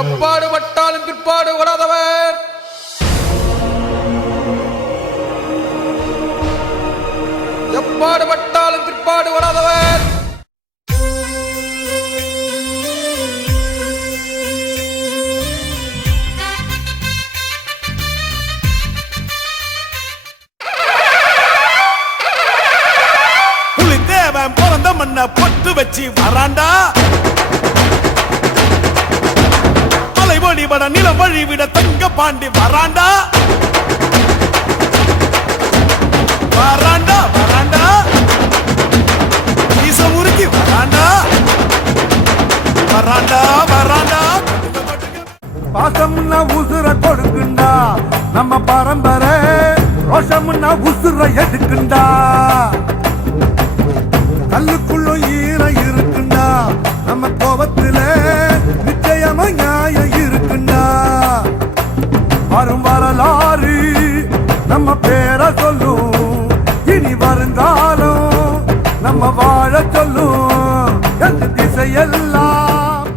எப்பாடு பட்டாலும் பிற்பாடு வராதவர் எப்பாடு பட்டாலும் பிற்பாடு வராதவர் புலித்தேவன் பிறந்த மண்ண பொட்டு வச்சு வராண்டா வழிபட நிலம் வழிவிட தங்க பாண்டி வராண்டா வராண்டா வராண்டா முறுக்கி வராண்டா வராண்டா வராண்டா பாசம்னா உசுர கொடுக்குண்டா நம்ம பரம்பரை ரோஷம்னா உசுர எதுக்குண்டா கல்லுக்குள்ள ஈரம் இருக்குண்டா நம்ம கோபத்துல நிச்சயமா நியாயம் இருக்குண்டா வரும் வரலாறு நம்ம பேரை சொல்லும் இனி வருங்காலம் நம்ம வாழ சொல்லும் எந்த திசையெல்லாம்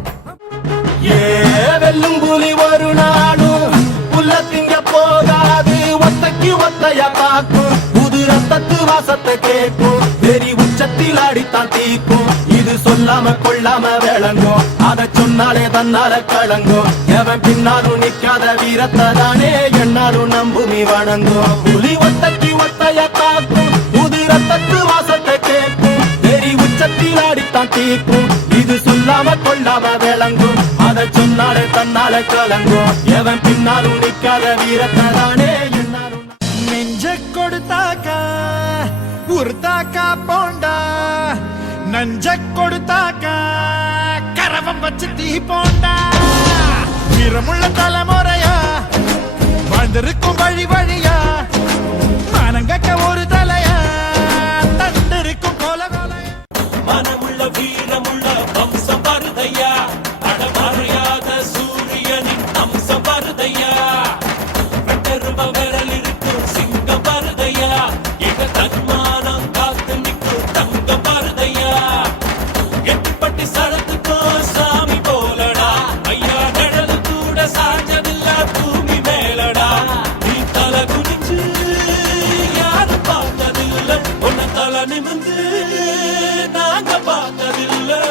வெல்லும் புலி ஒரு நாடும் புல்ல திங்க போகாது ஒத்தைக்கு ஒத்தைய காக்கும் புது ரத்தத்து வாசத்தை கேட்கும் வெறி உச்சத்தில் அடித்தான் தீக்கும் இது சொல்லாம கொள்ளாம விளங்கும் அதை சொன்னாலே தன்னால கலங்கும் எவன் பின்னாலும் நிக்காத வீரத்தை தானே என்னாலும் நம்புமி வணங்கும் புலி ஒத்தைக்கு ஒத்தைய காக்கும் புது ரத்தத்து வாசத்தை கேட்கும் வெறி உச்சத்தில் அடித்தான் தீக்கும் இது சொல்லாம கொள்ளாம விளங்கும் அதை சொன்னாலே தன்னால கலங்கும் எவன் பின்னாலும் நிக்காத வீரத்தை தானே என்னாலும் நெஞ்ச கொடுத்தாக்கா உருத்தாக்கா போண்டா நஞ்ச கொடுத்தாக்கா கரவம் வச்சு தீ போண்டா வீரமுள்ள தலைமுறையா வாழ்ந்திருக்கும் வழி வழியா மனங்கக்க ஒரு தலையா தந்திருக்கும் கோல கோலையா மனமுள்ள வீரமுள்ள வம்சம் வருதையா அடமறையாத சூரியனின் அம்சம் வருதையா வெட்டருவ விரல் இருக்கும் சிங்கம் வருதையா எங்க தன்மானம் காத்து நிற்கும் தங்கம் வருதையா எட்டுப்பட்டி சடத்துக்கோ சாமி போலடா ஐயா கடல் கூட சாஞ்சதில்ல பூமி மேலடா நீ தலை குனிஞ்சு யாரும் பார்த்ததில்லை உன்னை தலை நிமிந்து நாங்க பார்த்ததில்லை